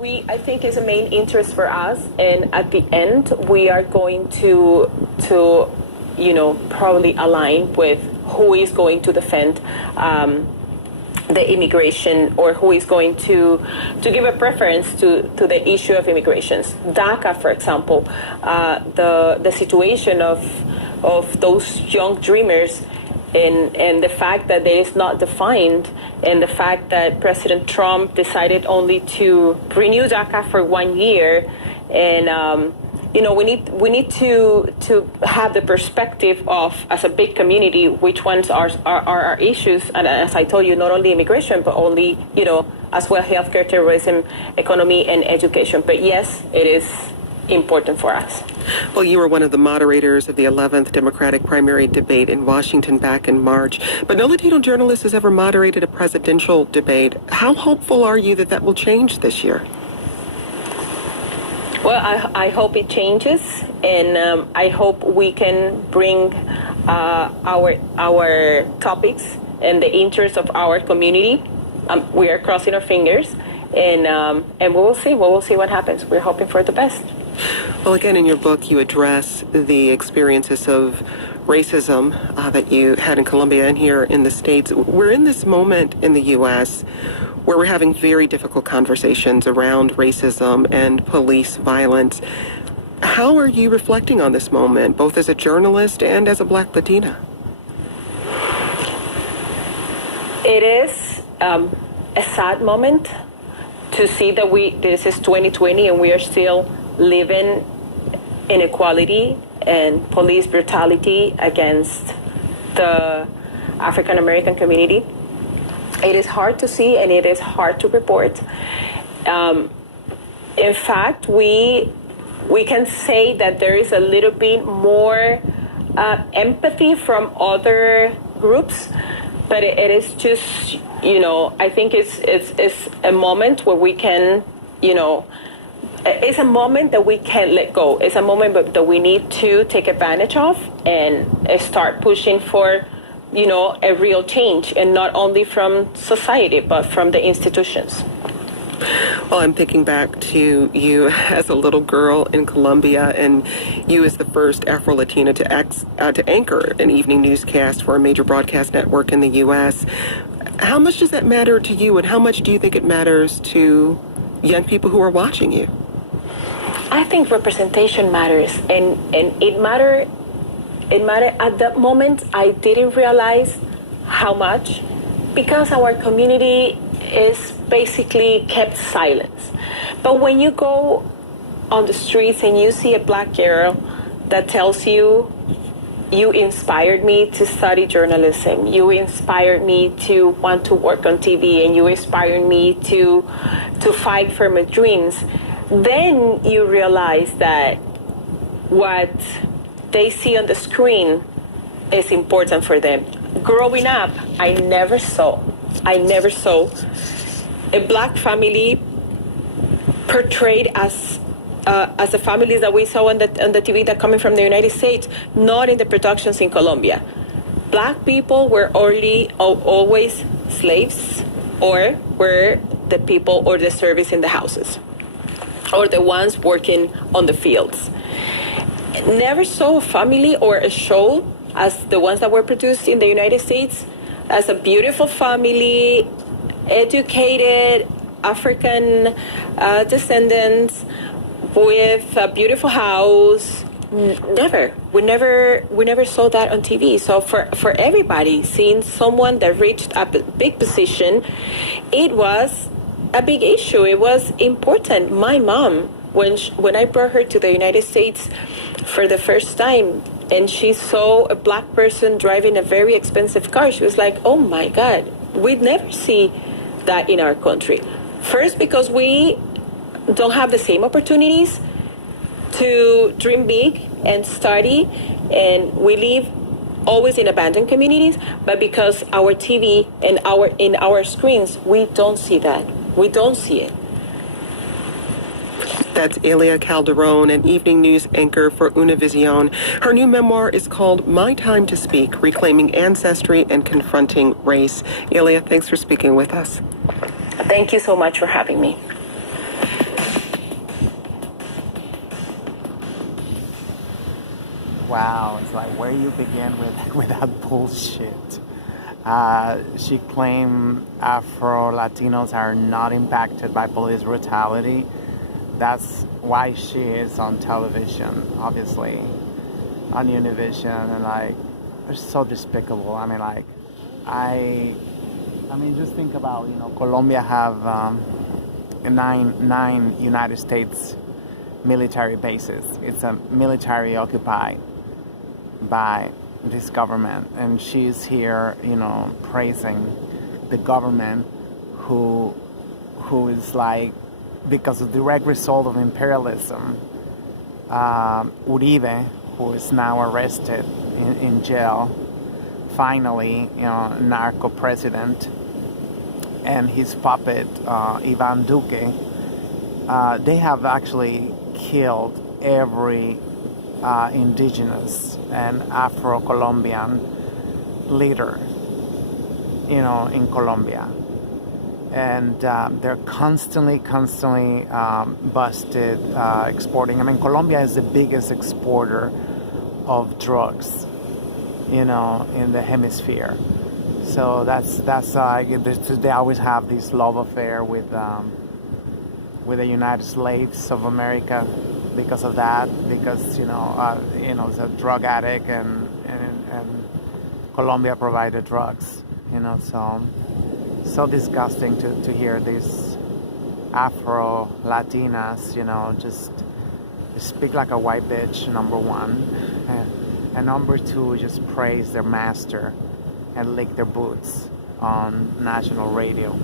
I think is a main interest for us, and at the end, we are going to probably align with who is going to defend the immigration, or who is going to give a preference to the issue of immigrations. DACA, for example, the situation of those young dreamers, and the fact that it is not defined, and the fact that President Trump decided only to renew DACA for 1 year, and we need to have the perspective of, as a big community, which ones are our issues, and as I told you, not only immigration, but only as well healthcare, terrorism, economy, and education. But yes, it is important for us. Well, you were one of the moderators of the 11th Democratic primary debate in Washington back in March, but no Latino journalist has ever moderated a presidential debate. How hopeful are you that will change this year? Well, I hope it changes, and I hope we can bring our topics and the interests of our community. We are crossing our fingers, and we will see. We will see what happens. We're hoping for the best. Well, again, in your book, you address the experiences of racism that you had in Colombia and here in the States. We're in this moment in the U.S. where we're having very difficult conversations around racism and police violence. How are you reflecting on this moment, both as a journalist and as a Black Latina? It is a sad moment to see that this is 2020 and we are still living inequality and police brutality against the African American community. It is hard to see, and it is hard to report. In fact, we can say that there is a little bit more empathy from other groups, but it is just, I think it's a moment where we can, it's a moment that we can't let go. It's a moment that we need to take advantage of and start pushing for, a real change, and not only from society, but from the institutions. Well, I'm thinking back to you as a little girl in Colombia, and you as the first Afro-Latina to anchor an evening newscast for a major broadcast network in the U.S. How much does that matter to you, and how much do you think it matters to young people who are watching you? I think representation matters, and it mattered at that moment. I didn't realize how much, because our community is basically kept silent. But when you go on the streets and you see a Black girl that tells you, you inspired me to study journalism, you inspired me to want to work on TV, and you inspired me to fight for my dreams, then you realize that what they see on the screen is important for them. Growing up, I never saw a Black family portrayed as the families that we saw on the TV that coming from the United States, not in the productions in Colombia. Black people were always slaves, or were the people or the service in the houses, or the ones working on the fields. Never saw a family or a show as the ones that were produced in the United States as a beautiful family, educated African descendants with a beautiful house. Never. We never saw that on TV. So for everybody, seeing someone that reached a big position, it was a big issue. It was important. My mom, when I brought her to the United States for the first time, and she saw a Black person driving a very expensive car, she was like, oh my God, we'd never see that in our country. First, because we don't have the same opportunities to dream big and study, and we live always in abandoned communities, but because our TV and in our screens, we don't see that. We don't see it. That's Ilia Calderón, an evening news anchor for Univision. Her new memoir is called My Time to Speak, Reclaiming Ancestry and Confronting Race. Ilia, thanks for speaking with us. Thank you so much for having me. wow, it's like where you begin with that bullshit. She claimed Afro-Latinos are not impacted by police brutality. That's why she is on television, obviously, on Univision, and like, it's so despicable. I mean, like, I mean, just think about, Colombia have nine United States military bases. It's a military occupied by this government, and she's here, praising the government who is like, because of the direct result of imperialism, Uribe, who is now arrested in jail, finally, narco president, and his puppet, Ivan Duque, they have actually killed every indigenous and Afro-Colombian leader, in Colombia. And they're constantly busted exporting. I mean, Colombia is the biggest exporter of drugs, in the hemisphere. So that's they always have this love affair with the United States of America because of that. Because it's a drug addict, and Colombia provided drugs. So disgusting to hear these Afro-Latinas, just speak like a white bitch, number one. And number two, just praise their master and lick their boots on national radio.